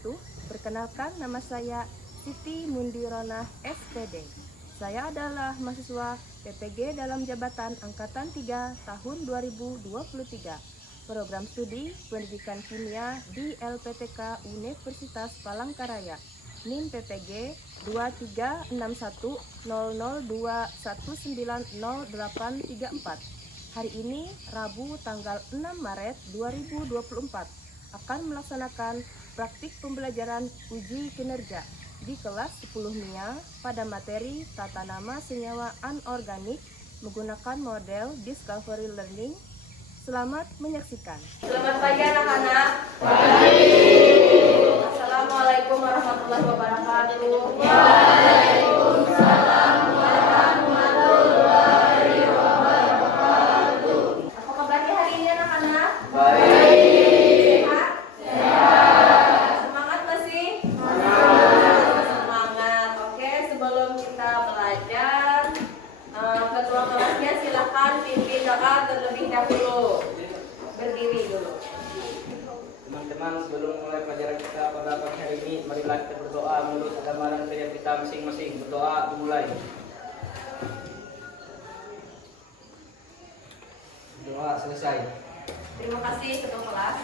wabarakatuh. Perkenalkan, nama saya Siti Mundironah SPD. Saya adalah mahasiswa PPG dalam jabatan Angkatan 3 tahun 2023. Program studi Pendidikan Kimia di LPTK Universitas Palangkaraya. NIM PPG 23610021900834. Hari ini, Rabu tanggal 6 Maret 2024, akan melaksanakan praktik pembelajaran uji kinerja di kelas 10 MIA pada materi tata nama senyawa anorganik menggunakan model Discovery Learning. Selamat menyaksikan. Selamat pagi anak-anak. Assalamualaikum warahmatullahi wabarakatuh. Waalaikumsalam warahmatullahi wabarakatuh. Apa kabarnya hari ini anak-anak? Baik. Sehat? Semangat masih? Semangat. Oke, sebelum kita belajar, ketua kelasnya silakan pimpin doa terlebih dahulu. Berdiri dulu. Teman-teman, sebelum mulai pelajaran kita pada pagi hari ini, marilah kita berdoa menurut agama dan keyakinan kita masing-masing. Berdoa dimulai. Doa selesai. Terima kasih ketua kelas.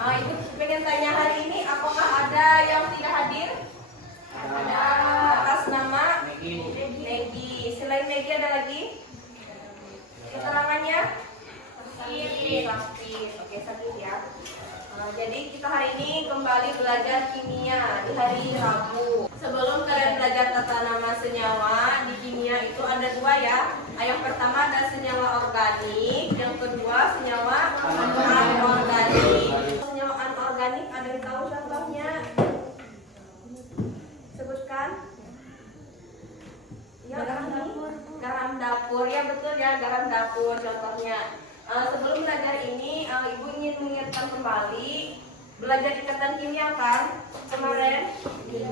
Ibu pengen tanya hari ini, apakah ada yang tidak hadir? Ada. Atas nama Negi. Selain Negi ada lagi? Keterangannya? Sakit. Oke, sakit ya. Jadi kita hari ini kembali belajar kimia di hari Rabu. Sebelum kalian belajar tata nama senyawa, di kimia itu ada dua ya. Yang pertama ada senyawa organik, yang kedua senyawa anorganik. Senyawa anorganik ada yang tahu contohnya? Sebutkan. Ya, garam dapur. Ya betul ya, garam dapur contohnya. Sebelum belajar ini, Ibu ingin mengingatkan kembali belajar ikatan kimia kan kemarin.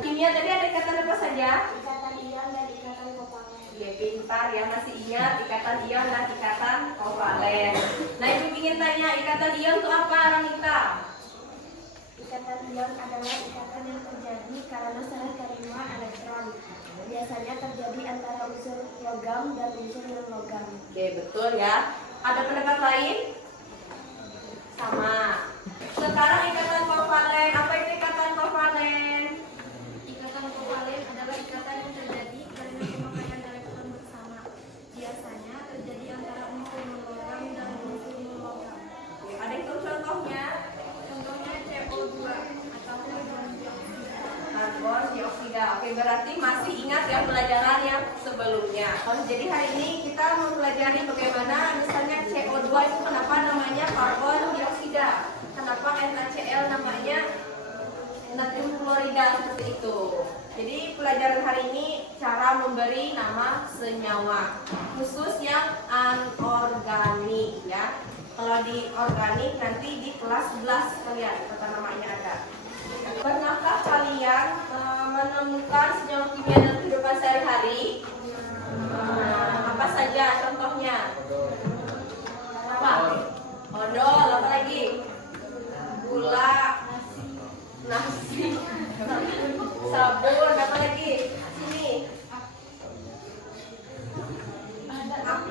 Kimia tadi ada ikatan apa saja? Ikatan ion dan ikatan kovalen. Ya, pintar ya, masih ingat ikatan ion dan ikatan kovalen. Nah, Ibu ingin tanya, ikatan ion itu apa, Ramita? Ikatan ion adalah ikatan yang terjadi karena saling terima elektron. Biasanya terjadi antara unsur logam dan unsur non-logam. Oke, betul ya. Ada pendapat lain? Sama. Sekarang ikatan kovalen. Apa itu ikatan kovalen? Ikatan kovalen adalah ikatan yang terjadi karena pemakaian elektron bersama. Biasanya terjadi antara unsur non-logam dan unsur non-logam. Oke, ada yang tahu contohnya? Contohnya CO2 atau karbon dioksida. Karbon dioksida. Oke, berarti masih ingat ya pelajaran yang sebelumnya. Jadi hari ini kita mempelajari bagaimana misalnya CO2 itu kenapa namanya karbon dioksida. Kenapa NaCl namanya natrium klorida seperti itu. Jadi pelajaran hari ini cara memberi nama senyawa, khusus yang anorganik ya. Kalau di organik nanti di kelas 11 kalian kata namanya ada. Pernahkah kalian menemukan senyawa kimia dalam kehidupan sehari-hari? Apa saja contohnya? Apa? Odol, apa lagi? Gula, nasi, sabun, apa lagi? Sini.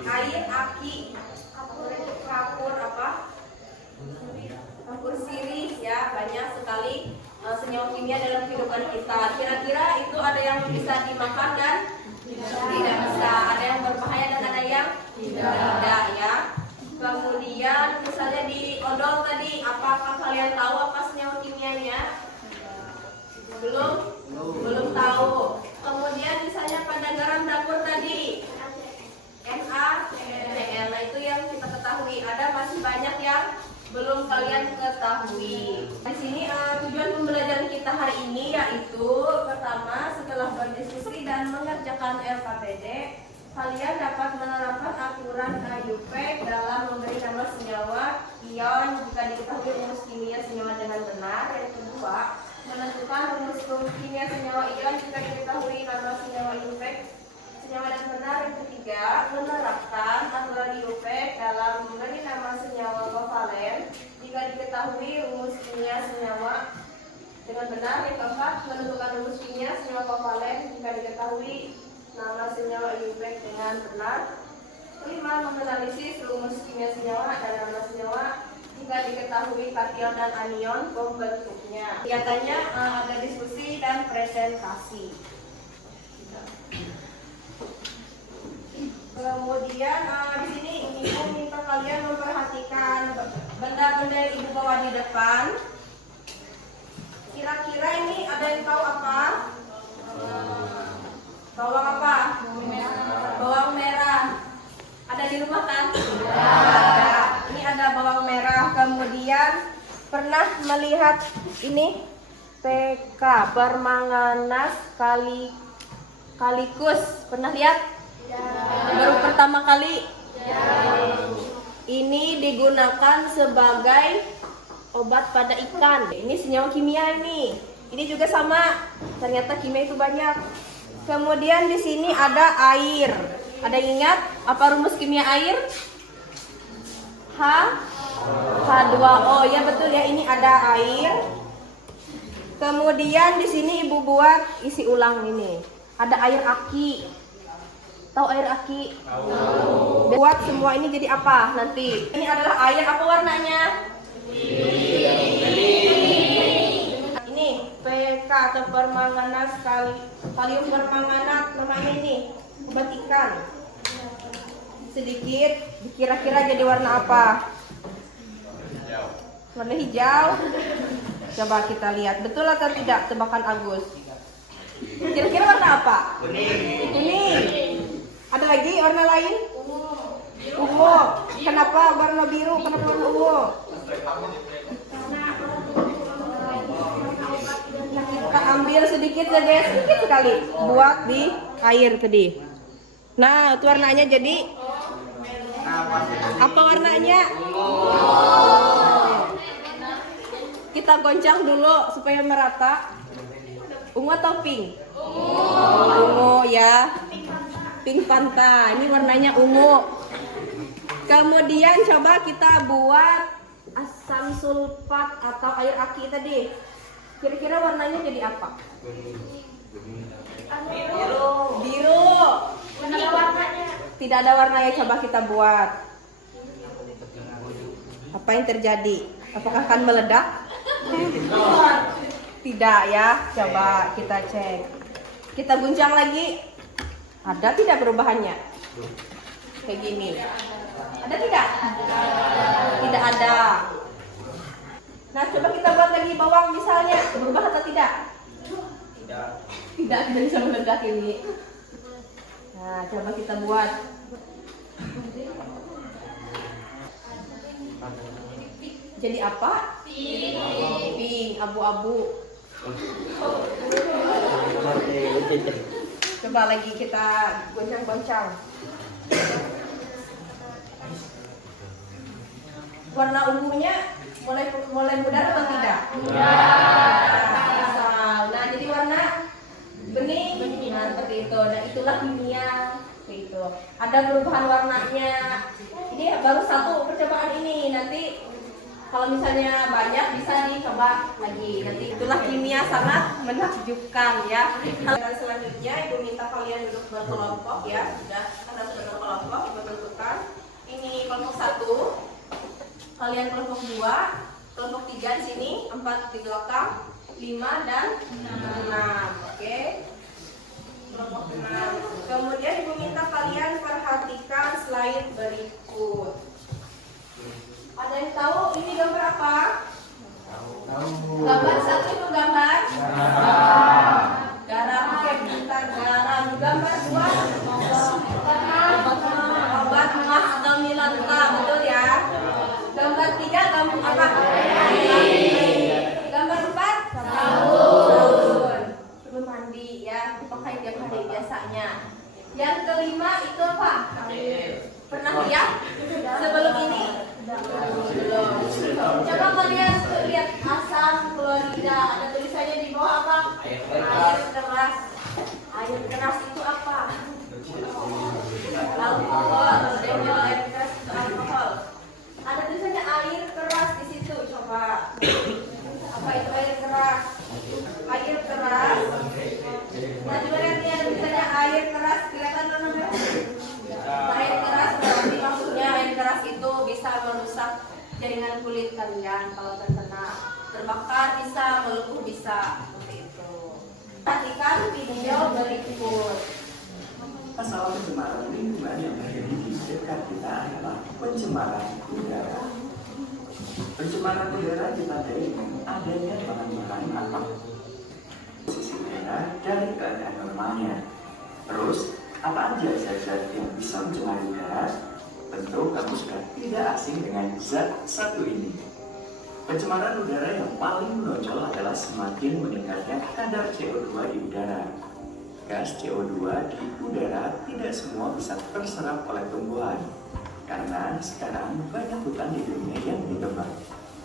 Air, aki, kapur, apa? Kapur sirih ya, banyak sekali senyawa kimia dalam kehidupan kita. Kira-kira itu ada yang bisa dimakan dan tidak bisa. Ada yang berbahaya dan ada yang tidak ya. Kemudian misalnya di odol tadi, apakah kalian tahu apa senyawa kimianya? Belum tahu. Kemudian misalnya pada garam dapur tadi, NaCl. Nah, itu yang kita ketahui. Ada masih banyak yang belum kalian ketahui. Di sini tujuan pembelajaran kita hari ini yaitu pertama, setelah berdiskusi dan mengerjakan LKPD, kalian dapat menerapkan aturan IUPAC dalam memberi nama senyawa ion jika diketahui rumus kimia senyawa dengan benar. Yang kedua, menentukan rumus kimia senyawa ion jika diketahui nama senyawa IUPAC senyawa dengan benar. Yang ketiga, menerapkan aturan IUPAC dalam memberi nama senyawa kovalen jika diketahui rumus kimia senyawa benar. Yang keempat, menentukan rumus kimia senyawa kovalen jika diketahui nama senyawa ionic dengan benar. Kelima, menganalisis rumus kimia senyawa dan nama senyawa jika diketahui kation dan anion pembentuknya. Kelihatannya ada diskusi dan presentasi. Kemudian di sini Ibu minta kalian memperhatikan benda-benda yang Ibu bawa di depan. Kira-kira ini ada yang tahu apa? Bawang apa? Bawang merah. Ada di rumah kan? Ada. Ini ada bawang merah. Kemudian pernah melihat ini PK permanganas kalikus. Pernah lihat? Baru pertama kali. Ini digunakan sebagai obat pada ikan. Ini senyawa kimia ini. Ini juga sama. Ternyata kimia itu banyak. Kemudian di sini ada air. Ada yang ingat apa rumus kimia air? H2O. Ya betul ya, ini ada air. Kemudian di sini Ibu buat isi ulang ini. Ada air aki. Tahu air aki? Tahu. Buat semua ini jadi apa nanti? Ini adalah air, apa warnanya? Ini PK atau permanganas kalium permanganat, namanya ini obat ikan. Sedikit, kira-kira jadi warna apa? Warna hijau. Coba kita lihat, betul atau tidak tebakan Agus? Kira-kira warna apa? Kuning. Ada lagi warna lain? Ungu. Kenapa warna biru? Kenapa warna ungu? Kita ambil sedikit saja, sedikit sekali. Buat di air tadi. Nah, itu warnanya jadi apa warnanya? Kita goncang dulu supaya merata. Ungu atau pink? Ungu ya. Pink Fanta, ini warnanya ungu. Kemudian coba kita buat asam sulfat atau air aki tadi. Kira-kira warnanya jadi apa? Biru. Tidak ada warnanya, coba kita buat. Apa yang terjadi? Apakah akan meledak? Tidak ya, coba kita cek. Kita guncang lagi. Ada tidak perubahannya? Kayak gini. Ada tidak? Tidak ada. Nah, coba kita buat lagi bawang misalnya. Berubah atau tidak? Tidak. Tidak bisa meledak ini. Nah, coba kita buat. Jadi apa? Pink, abu-abu. Coba lagi kita goncang-goncang. Warna ungunya mulai pudar atau tidak? Nah, jadi warna bening. Nah, seperti itu. Nah, itulah kimia. Itu. Ada perubahan warnanya. Ini baru satu percobaan ini. Nanti kalau misalnya banyak bisa dicoba lagi. Nanti itulah kimia sangat menakjubkan ya. Dan selanjutnya Ibu minta kalian duduk berkelompok ya. Sudah ada berkelompok, Ibu tentukan. Ini kelompok 1. Kalian kelompok 2, kelompok 3 di sini, 4 di belakang, 5 dan 6. Oke. Kelompok 6. Kemudian Ibu minta kalian perhatikan slide berikut. Ada yang tahu ini gambar apa? Gambar 1 itu gambar garam. Oke, kita garam. Gambar 2 obat mah atau milanta, betul ya? Gambar 3 gambar apa? Gambar 4 sabun. Sabun mandi ya, pakai tiap hari biasanya. Yang kelima itu apa? Pernah lihat sebelum ini? Coba kalian lihat asam klorida. Ada tulisannya di bawah apa? Air keras. Air keras itu apa? Alkohol. Air keras itu alkohol. Ada tulisannya air keras di situ. Coba. Apa itu air keras? kalian. Kalau terkena terbakar bisa, melepuh bisa, seperti itu. Perhatikan video berikut. Masalah pencemaran lingkungan yang terjadi di dekat kita adalah pencemaran udara. Pencemaran udara ditandai dengan adanya bahan-bahan atau posisi udara dari keadaan normalnya. Terus, apa aja zat-zat yang bisa mencemari udara? Tentu kamu sudah tidak asing dengan zat satu ini. Pencemaran udara yang paling menonjol adalah semakin meningkatnya kadar CO2 di udara. Gas CO2 di udara tidak semua bisa terserap oleh tumbuhan, karena sekarang banyak hutan di dunia yang ditebang.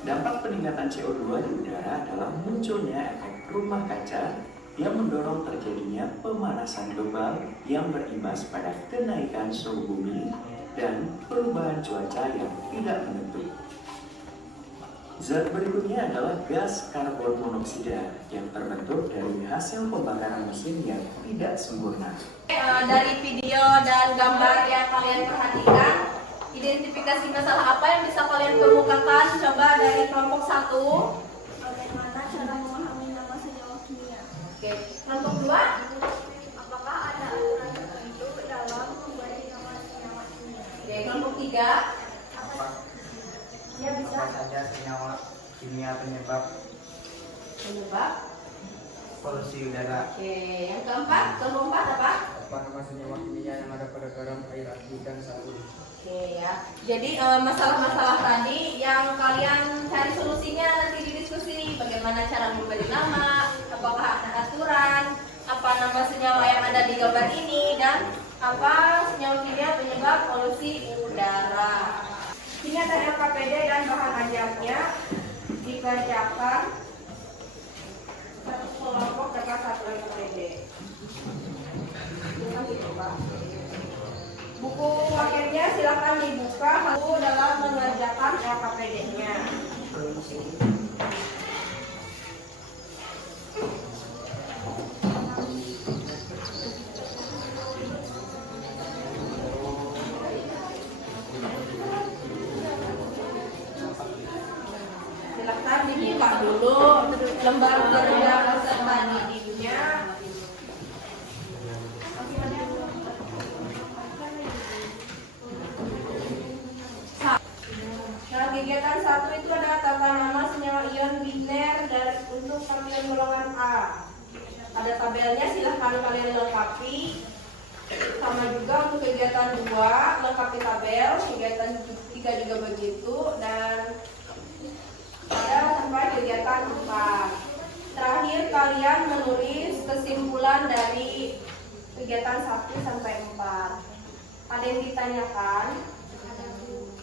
Dampak peningkatan CO2 di udara adalah munculnya efek rumah kaca yang mendorong terjadinya pemanasan global yang berimbas pada kenaikan suhu bumi dan perubahan cuaca yang tidak menentu. Zat berikutnya adalah gas karbon monoksida yang terbentuk dari hasil pembakaran mesin yang tidak sempurna. Dari video dan gambar yang kalian perhatikan, identifikasi masalah apa yang bisa kalian kemukakan? Coba dari kelompok 1. Bagaimana cara memahami nama senyawa kimia? Oke, kelompok 2. Apakah ada aturan tertentu dalam memberi nama senyawa kimia? Oke, kelompok 3. Ya bisa. Apa saja senyawa kimia penyebab polusi udara? Oke, yang keempat, kelompok 4 apa? Apa nama senyawa kimia yang ada pada garam, air, api, dan sabun? Oke ya. Jadi masalah-masalah tadi yang kalian cari solusinya nanti di diskusi. Bagaimana cara memberi nama, apakah ada aturan, apa nama senyawa yang ada di gambar ini, dan apa senyawa kimia penyebab polusi udara. Singkatan LKPD dan bahan ajarnya dikerjakan satu kelompok dapat satu LKPD. Buku paketnya silakan dibuka lalu dalam mengerjakan LKPD-nya. Silakan dibuka dulu lembar kerja peserta didiknya. Nah, kegiatan 1 itu ada tata nama senyawa ion biner dari untuk partikel golongan A. Ada tabelnya, silahkan kalian lengkapi. Sama juga untuk kegiatan 2, lengkapi tabel. Kegiatan 3 juga begitu. Dan ada sampai kegiatan 4. Terakhir kalian menulis kesimpulan dari kegiatan 1 sampai 4. Ada yang ditanyakan?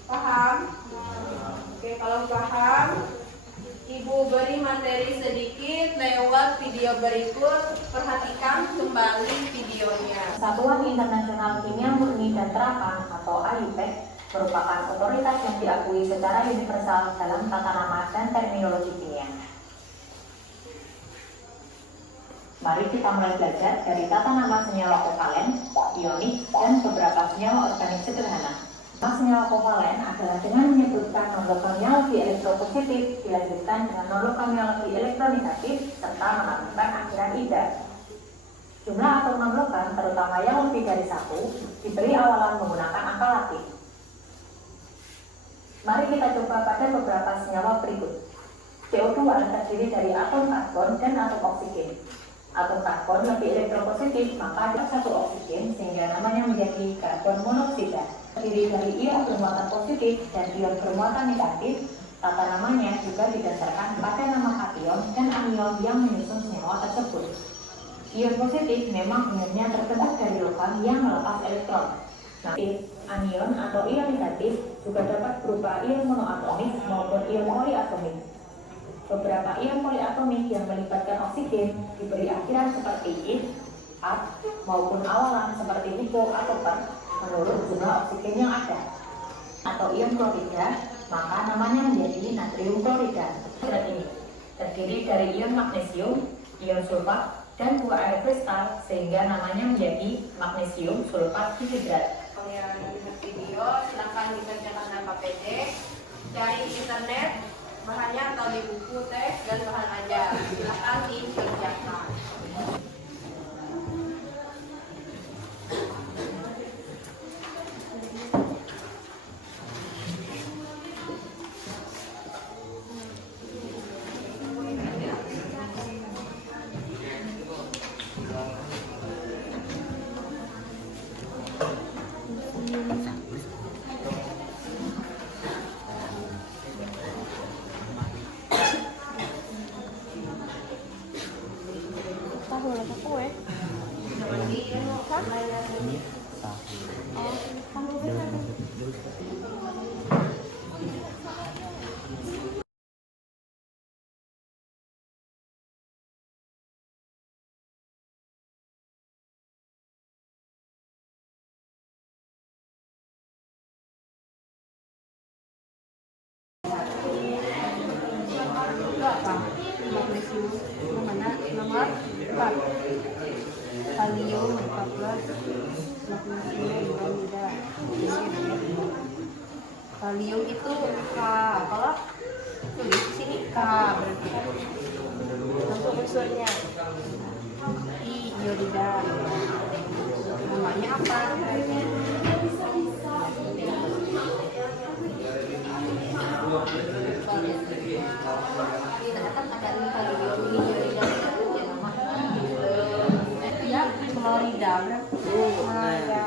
Paham? Oke, kalau paham, Ibu beri materi sedikit lewat video berikut. Perhatikan kembali videonya. Satuan Internasional Kimia Murni dan Terapan atau AIPEC merupakan otoritas yang diakui secara universal dalam tata nama dan terminologi kimia. Mari kita mulai belajar dari tata nama senyawa kovalen, ionik, dan beberapa senyawa organik sederhana. Nama senyawa kovalen adalah dengan menyebutkan non-lokal lebih elektropositif, dilanjutkan dengan non-lokal lebih elektronegatif, serta menambahkan akhiran ida. Jumlah atom non-lokal, terutama yang lebih dari 1, diberi awalan menggunakan angka latin. Mari kita coba pada beberapa senyawa berikut. CO2 terdiri dari atom karbon dan atom oksigen. Atom karbon lebih elektropositif, maka ada satu oksigen sehingga namanya menjadi karbon monoksida. Terdiri dari ion bermuatan positif dan ion bermuatan negatif. Tata namanya juga didasarkan pada nama kation dan anion yang menyusun senyawa tersebut. Ion positif memang ionnya terbentuk dari logam yang melepas elektron. Nah, anion atau ion negatif juga dapat berupa ion monoatomik maupun ion poliatomik. Beberapa ion poliatomik yang melibatkan oksigen diberi akhiran seperti -id, -at, maupun awalan seperti hipo atau per menurut jumlah oksigen yang ada. Atau ion klorida, maka namanya menjadi natrium klorida. Zat ini terdiri dari ion magnesium, ion sulfat, dan 2 air kristal sehingga namanya menjadi magnesium sulfat dihidrat. Kalian lihat video, silahkan dikerjakan LKPD dari internet. Bahannya atau di buku, teks, dan bahan ajar. Silakan dikerjakan. Magnesium mana nomor 4, kalium 14, magnesium bromida. Kalium itu K, kalau tulis di sini K berarti kan untuk unsurnya I iodida. Namanya apa? Ya, Florida berarti. Ya.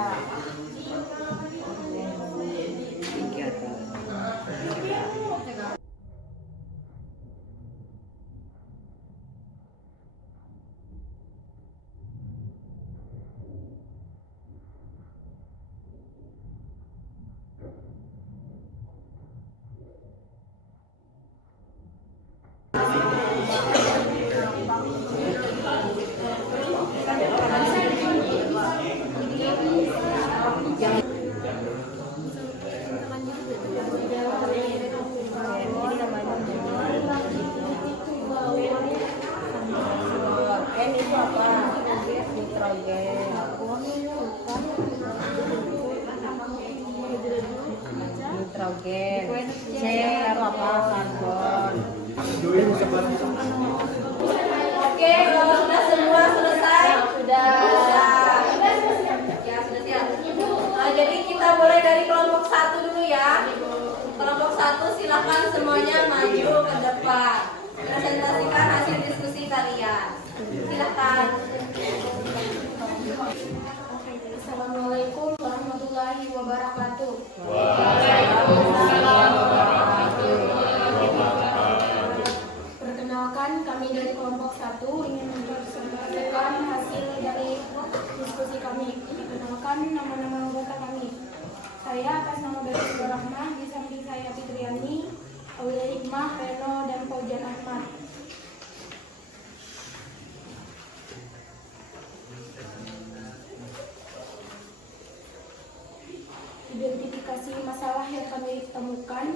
N itu apa? Nitrogen. Nitrogen. C itu apa? Karbon. Oke, kalau sudah semua selesai, sudah. Ya, sudah siap. Nah, jadi kita mulai dari kelompok 1 dulu ya. Kelompok 1 silakan semuanya maju ke depan. Presentasikan hasil diskusi kalian. Silakan. Assalamualaikum warahmatullahi wabarakatuh. Perkenalkan, kami dari kelompok 1 ingin mempresentasikan hasil dari diskusi kami. Perkenalkan nama-nama anggota kami. Saya atas nama Bapak Rahmah, di samping saya Fitriani, Aulia Hikmah, Reno, dan Fauzian Ahmad. Identifikasi masalah yang kami temukan.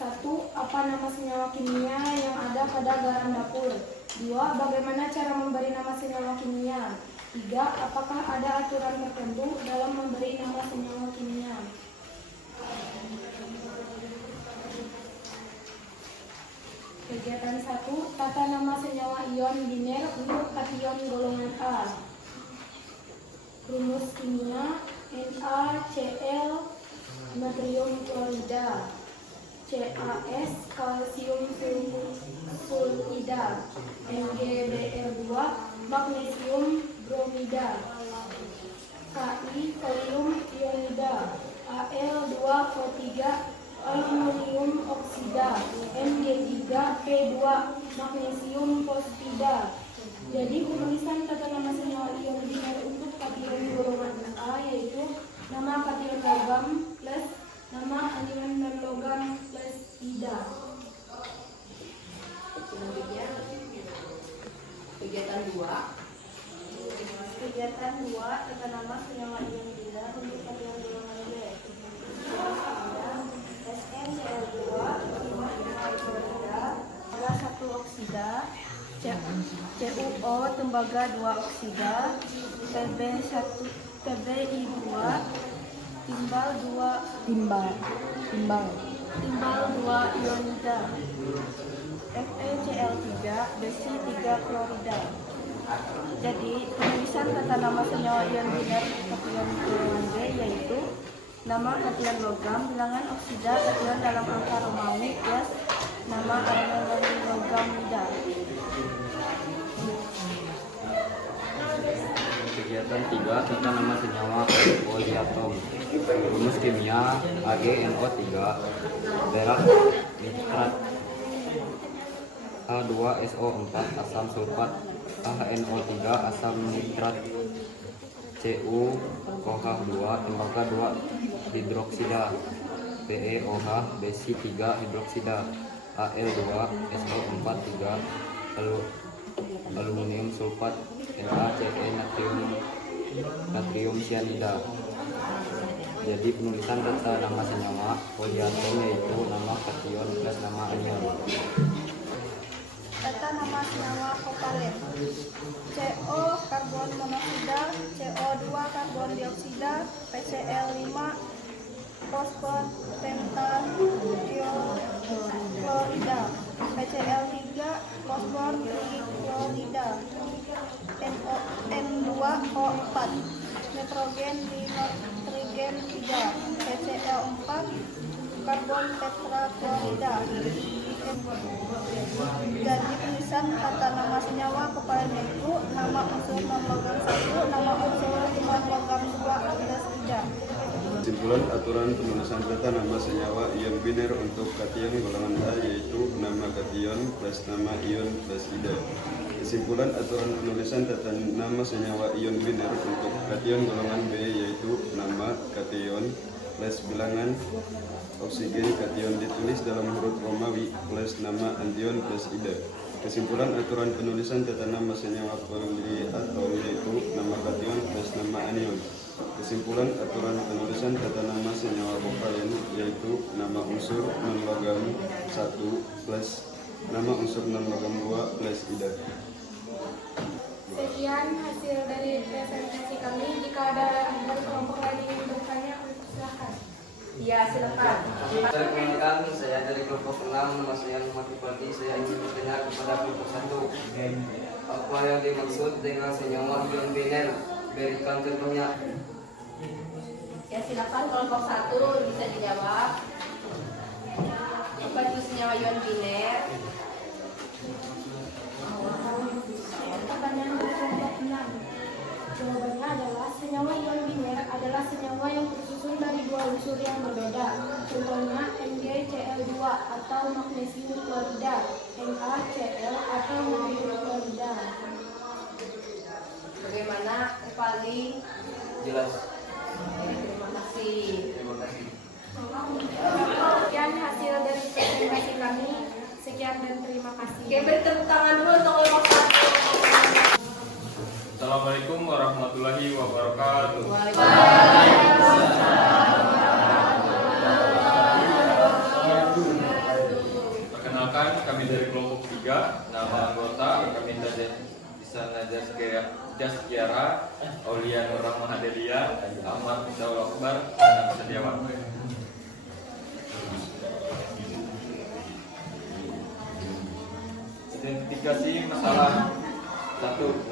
1. Apa nama senyawa kimia yang ada pada garam dapur? 2. Bagaimana cara memberi nama senyawa kimia? 3. Apakah ada aturan tertentu dalam memberi nama senyawa kimia? Kegiatan 1. Tata nama senyawa ion biner untuk kation golongan A. Rumus kimia NaCl natrium klorida, CaS kalsium sulfida, MgBr2 magnesium bromida, Ki kalium ionida, Al2O3 aluminium oksida, Mg3P2 magnesium fosfida. Jadi penulisan tata nama senyawa ion biner untuk kation golongan A yaitu nama kation logam plus nama anion non logam plus ida. Kegiatan 2. Kegiatan 2 tata nama senyawa ion biner untuk kation golongan B. SnCl2 adalah 1 oksida, CuO tembaga 2 oksida, PbI2 timbal 2 timbal timbal 2 ionida. FeCl3 besi 3 klorida. Jadi penulisan tata nama senyawa ion biner kation golongan B yaitu nama kation logam, bilangan oksida kation dalam angka Romawi plus nama anion logam nida. Kegiatan 3 tata nama senyawa poliatom. Rumus kimia AgNO3 berak nitrat H2SO4 asam sulfat ANO3 asam nitrat CuOH2 tembaga 2 hidroksida PeOH besi 3 hidroksida Al2 SO4 3 aluminium sulfat NaCe natrium cyanida. Jadi penulisan tata nama senyawa poliatom yaitu nama kation plus nama anion. Tata nama senyawa kovalen. CO karbon monoksida, CO2 karbon dioksida, PCl5 fosfor pentaklorida, PCl3 fosfor triklorida, N2O4 nitrogen dinitrogen 3, PCl4 karbon tetraklorida. Jadi tulisan tata nama senyawa kovalen itu nama unsur non-logam 1, nama unsur non-logam 2 plus 3. Kesimpulan aturan penulisan tata nama senyawa ion biner untuk kation golongan A yaitu nama kation plus nama ion plus ida. Kesimpulan aturan penulisan tata nama senyawa ion biner untuk kation golongan B yaitu nama kation plus bilangan oksigen kation ditulis dalam huruf Romawi plus nama anion plus ida. Kesimpulan aturan penulisan tata nama senyawa poliatom yaitu nama kation plus nama anion. Kesimpulan aturan penulisan tata nama senyawa kovalen yaitu nama unsur non-logam 1 plus nama unsur non-logam 2 plus ida. Sekian hasil dari presentasi kami. Jika ada kelompok lain yang ingin bertanya, silakan. Ya, silakan. Perkenalkan, saya dari kelompok 6, nama saya Muhammad Ibrahim. Saya ingin bertanya kepada kelompok 1. Apa yang dimaksud dengan senyawa ion biner? Berikan contohnya. Ya, silakan kelompok 1 bisa dijawab. Apa itu senyawa ion biner? Pertanyaan dari kelompok 6. Jawabannya adalah senyawa ion biner adalah senyawa yang tersusun dari dua unsur yang berbeda. Contohnya NaCl2 atau magnesium klorida, NaCl atau natrium klorida. Bagaimana Evali? Jelas. Terima kasih. Terima kasih. Sekian hasil dari presentasi kami. Sekian dan terima kasih. Oke, beri tepuk tangan dulu untuk kelompok 1. Assalamualaikum warahmatullahi wabarakatuh. Perkenalkan, kami dari kelompok 3. Nama anggota kami dari Sana Jaskiara, Aulia Nur Rahmahadelia, Ahmad Daul Akbar, Anak Setiawan. Identifikasi masalah. 1.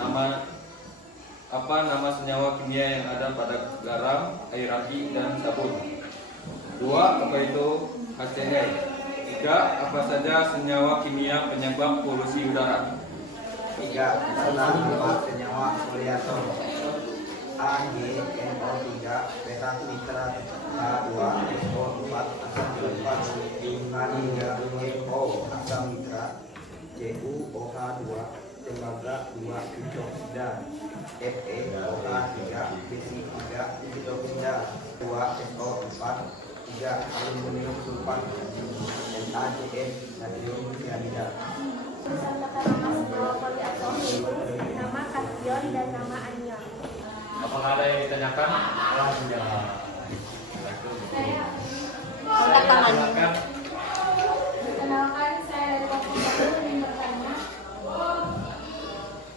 Nama senyawa kimia yang ada pada garam, air aki, dan sabun. 2. Apa itu HCl? 3. Apa saja senyawa kimia penyebab polusi udara? 3. Nama senyawa poliatom. AgNO3 perak nitrat H2SO4 asam sulfat H3PO asam nitrat CuOH2 tembaga 2 hidroksida FeOH3 besi 3 hidroksida 2SO4 3 aluminium sulfat NaCN natrium cyanida. Tulisan tata nama senyawa poliatom yaitu nama kation dan nama anion. Apakah ada yang ditanyakan? Angkat tangan. Perkenalkan, saya dari kelompok 1 ingin bertanya,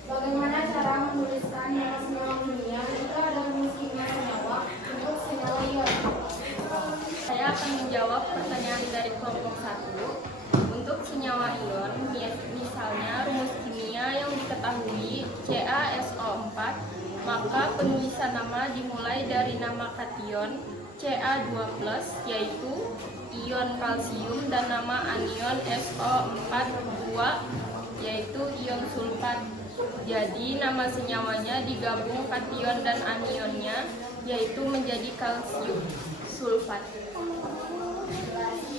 bagaimana cara menuliskan nama senyawa kimia jika ada rumus kimia senyawa untuk senyawa ion? Saya akan menjawab pertanyaan dari kelompok 1. Untuk senyawa ion, misalnya rumus kimia yang diketahui CaSO4, maka penulisan nama dimulai dari nama kation Ca2+, yaitu ion kalsium, dan nama anion SO4 yaitu ion sulfat. Jadi nama senyawanya digabung kation dan anionnya, yaitu menjadi kalsium sulfat.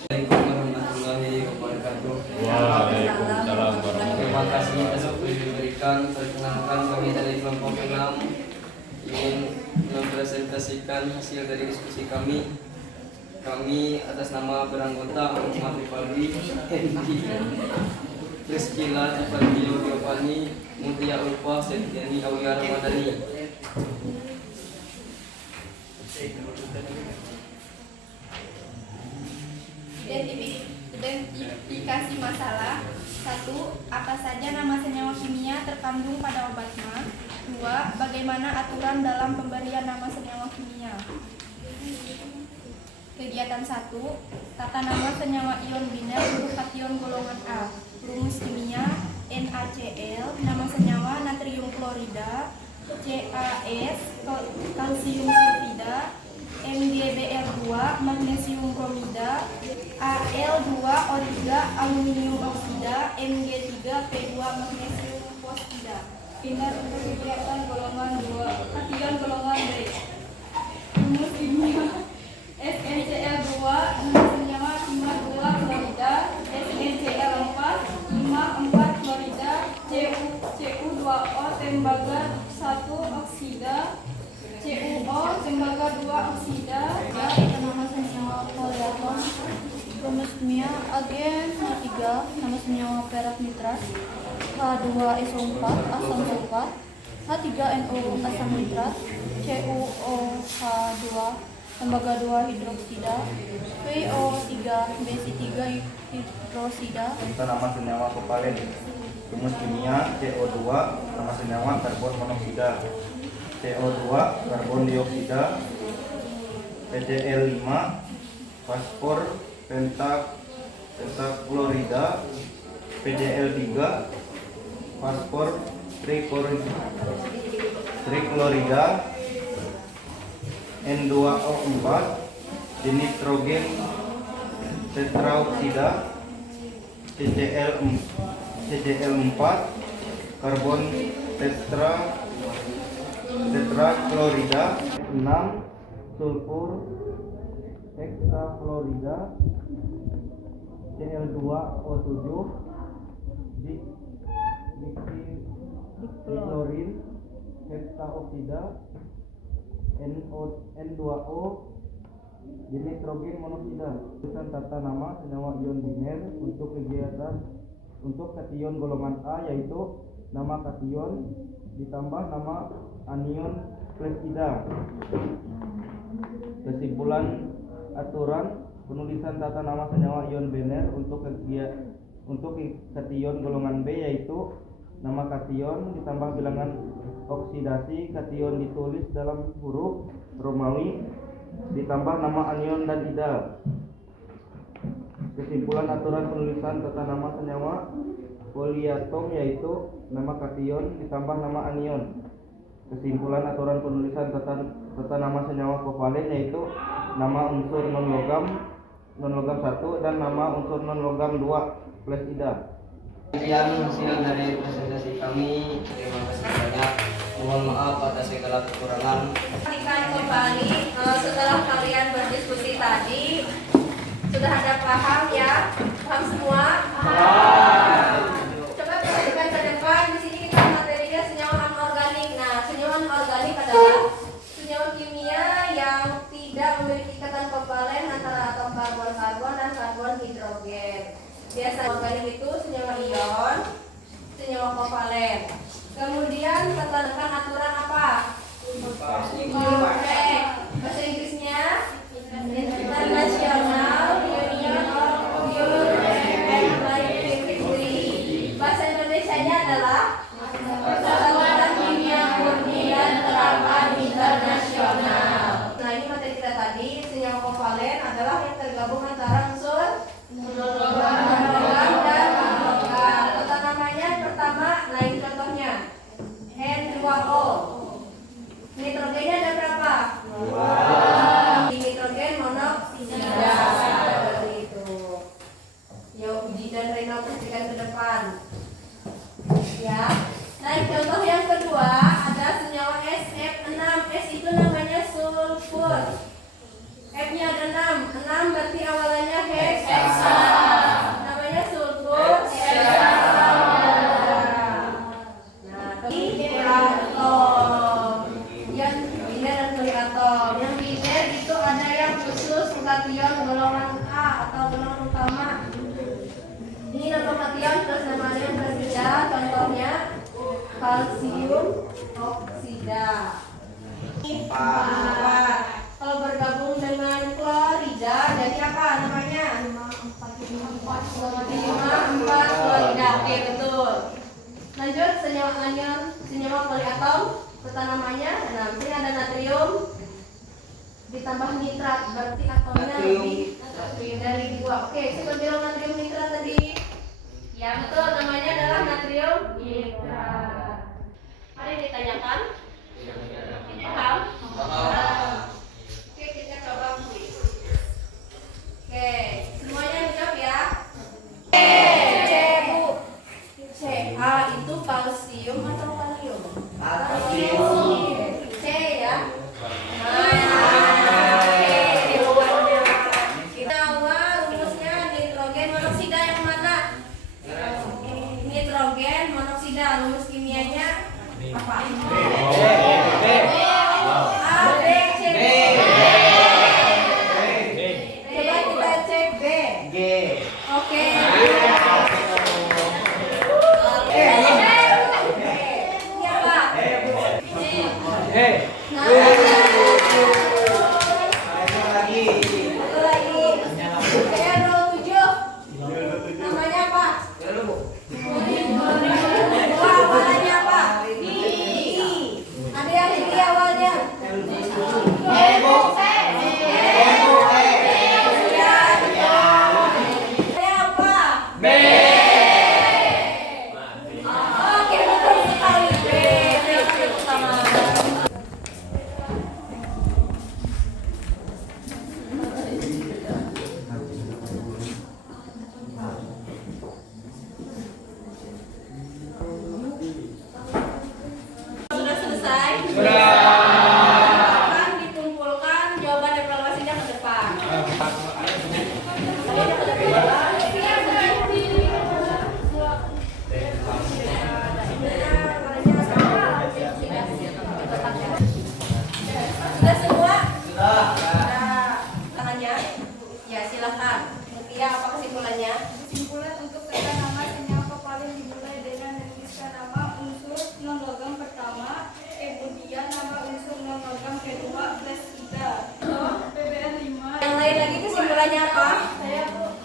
Assalamualaikum warahmatullahi wabarakatuh. Waalaikumsalam Terima kasih atas waktu yang diberikan. Perkenalkan, kami dari kelompok 6 ingin mempresentasikan hasil dari diskusi kami. Kami atas nama beranggota Ahmad Rifaldi, Hendi, Priscila, Tifandio, Giovanni, Mutia Ulfa, Septiani, Aulia Ramadhani. Identifikasi masalah. 1. Apa saja nama senyawa kimia terkandung pada obatnya? 2. Bagaimana aturan dalam pemberian nama senyawa kimia? Kegiatan 1. Tata nama senyawa ion biner untuk kation golongan A. Rumus kimia NaCl, nama senyawa natrium klorida, CaS, kalsium sulfida, MgBr2, magnesium bromida, Al2O3, aluminium oksida, Mg3P2, magnesium fosfida. Biner untuk kegiatan golongan 2, kation golongan B. Rumus kimia SnCl2, nama senyawa 52 klorida, SnCl4, 54 klorida, Cu2O tembaga 1 oksida, CuO tembaga 2 oksida. Nama senyawa polyatom. Rumus kimia AgNH3, nama senyawa perak nitrat, H2SO4 asam sulfat, H3NO asam nitrat, CuOH2 tembaga 2 hidroksida, PO3 BC3 hidrosida. Nama senyawa kovalen. Rumus kimia CO2, nama senyawa karbon monoksida, CO2 karbon dioksida, PCl5 fosfor pentaklorida, PCl3 fosfor triklorida, N2O4 dinitrogen tetraoksida, CCl4 karbon tetraklorida, 6 sulfur hexafluorida, Cl2O7 diklorin hexaoksida, N2O dinitrogen monoksida. Tulisan tata nama senyawa ion biner untuk kation golongan A, yaitu nama kation ditambah nama anion plus ida. Kesimpulan aturan penulisan tata nama senyawa ion biner untuk kation golongan B, yaitu nama kation ditambah bilangan oksidasi, kation ditulis dalam huruf Romawi ditambah nama anion dan ida. Kesimpulan aturan penulisan tata nama senyawa polyatom, yaitu nama kation ditambah nama anion. Kesimpulan aturan penulisan tata nama senyawa kovalen, yaitu nama unsur non logam 1 dan nama unsur non logam 2 plus ida. Sekian hasil dari presentasi kami. Terima kasih banyak. Mohon maaf atas segala kekurangan. Kembali setelah kalian berdiskusi tadi, sudah ada paham ya? Paham semua? Coba perhatikan ke depan. Di sini kita materinya senyawa anorganik. Nah, senyawa anorganik adalah senyawa kimia yang tidak memiliki ikatan kovalen antara atom karbon-karbon dan karbon hidrogen. Biasa organik itu senyawa ion, senyawa kovalen. Kemudian tertentukan aturan apa? Bahasa Inggrisnya International Union of Pure and Applied Chemistry. Bahasa Indonesianya adalah Persatuan Kimia Murni dan Terapan Internasional. Nah, ini materi kita tadi. Senyawa kovalen adalah yang poliatom. Yang biner itu ada yang khusus kation golongan A atau golongan utama. Ini nama kation plus nama anion berbeda. Contohnya kalsium oksida. 4. Kalau bergabung dengan klorida jadi apa namanya? 5,4 klorida. Oke, betul. Lanjut, senyawa anion, senyawa poliatom, serta namanya. Nah, di sini ada natrium ditambah nitrat, berarti atomnya lebih dari 2. Oke, siapa bilang natrium nitrat tadi? Ya, betul, namanya adalah natrium nitrat. Ada yang ditanyakan? Paham? Oke, kita coba kuis. Oke, semuanya jawab ya. Ca itu kalsium atau kalium? Kalsium. C ya. Senyawa rumusnya nitrogen monoksida yang mana? Nitrogen monoksida, rumus kimianya apa? Coba kita cek B. Oke. Namanya apa? Awalnya apa? Ada yang ini awalnya? Oke, betul sekali. Sudah selesai? Akan dikumpulkan jawaban evaluasinya ke depan. Sudah semua? Sudah. Tangannya? Ya, silakan. Ya, apa kesimpulannya? Kesimpulan untuk tata nama senyawa kopalen dimulai dengan menuliskan nama unsur non-logam pertama, kemudian nama unsur non-logam kedua plus 3. PBN 5. Yang lain lagi kesimpulannya apa?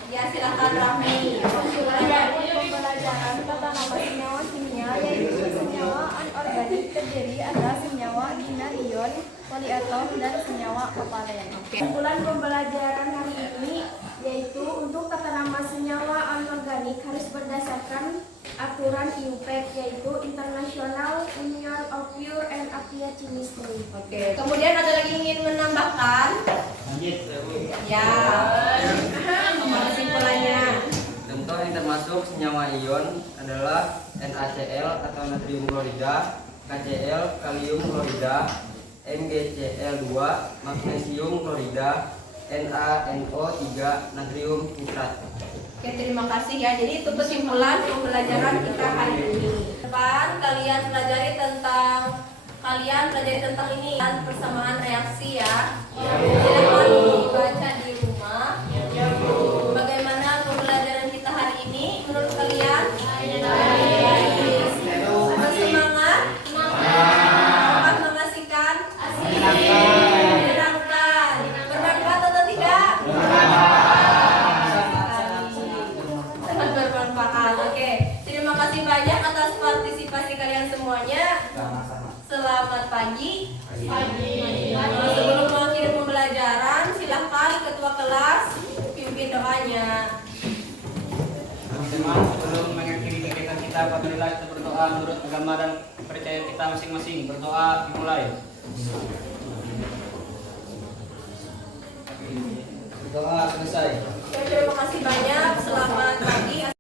Ya, silakan Rahmi. Kesimpulannya? Pembelajaran tata nama senyawa kimia yaitu senyawa anorganik terdiri atas senyawa dinarion, poliatom, dan senyawa kopalen. Kesimpulan pembelajaran hari ini yaitu untuk tata nama senyawa anorganik harus berdasarkan aturan IUPAC yaitu International Union of Pure and Aqueous Chemistry. Oke. Kemudian ada lagi ingin menambahkan? Ya. Apa kesimpulannya? Contoh yang termasuk senyawa ion adalah NaCl atau natrium klorida, KCl kalium klorida, MgCl2 magnesium klorida, NaNO3 natrium nitrat. Oke, terima kasih ya. Jadi itu kesimpulan pembelajaran kita hari ini. Depan kalian pelajari tentang ini kan persamaan reaksi ya. Silakan dibaca di rumah. Bagaimana pembelajaran kita hari ini menurut kalian? Semangat? Dapat mengasihkan? Menyenangkan? Bermanfaat atau tidak? Sangat bermanfaat. Oke, terima kasih banyak atas partisipasi kalian semuanya. Selamat pagi. Sebelum mengakhiri pembelajaran, silahkan ketua kelas pimpin doanya. Teman-teman, sebelum mengakhiri kegiatan kita, marilah kita berdoa menurut agama dan percaya kita masing-masing. Berdoa dimulai. Doa selesai. Terima kasih banyak. Selamat pagi.